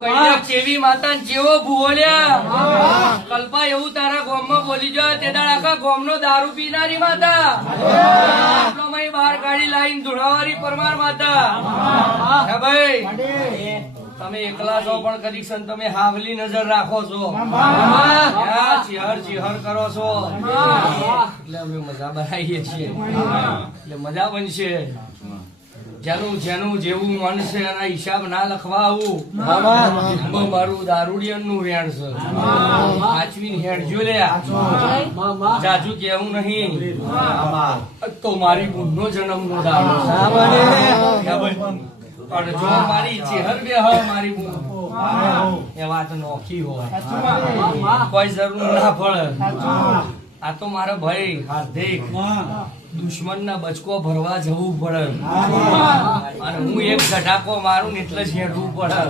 ચેવી માતા જેવો ભૂવોલ્યા કલ્પા એવું તારા ગામમાં બોલી જાય તે દાડ આખા ગામનો દારૂ પીનારી માતા બહાર ગાડી લાઈન ધુણાવારી પરમાર માતા હે ભાઈ તમે એકલા છો પણ કદી તમે હાવલી નજર રાખો છો ચિહર ચિહર કરો છો એટલે અમે મજા બનાવીએ છીએ એટલે મજા બનશે જેનું જેનું જેવું મન છે એના હિસાબ ના લખવા આવું મારું દારૂડિયન નું વેણ છે સાચવીને હેડજો લે જાજુ કેવું નહીં તો મારી બુનનો જન્મ નો દારૂ પણ જો મારી ચેહર બે હોય મારી બુન એ વાત નોખી હોય કોઈ જરૂર ના પડે આ તો મારા ભાઈ હાર્દિક દુશ્મન ના બચકો ભરવા જવું પડે અને હું એક ગઢાકો મારું એટલે જ હેડવું પડે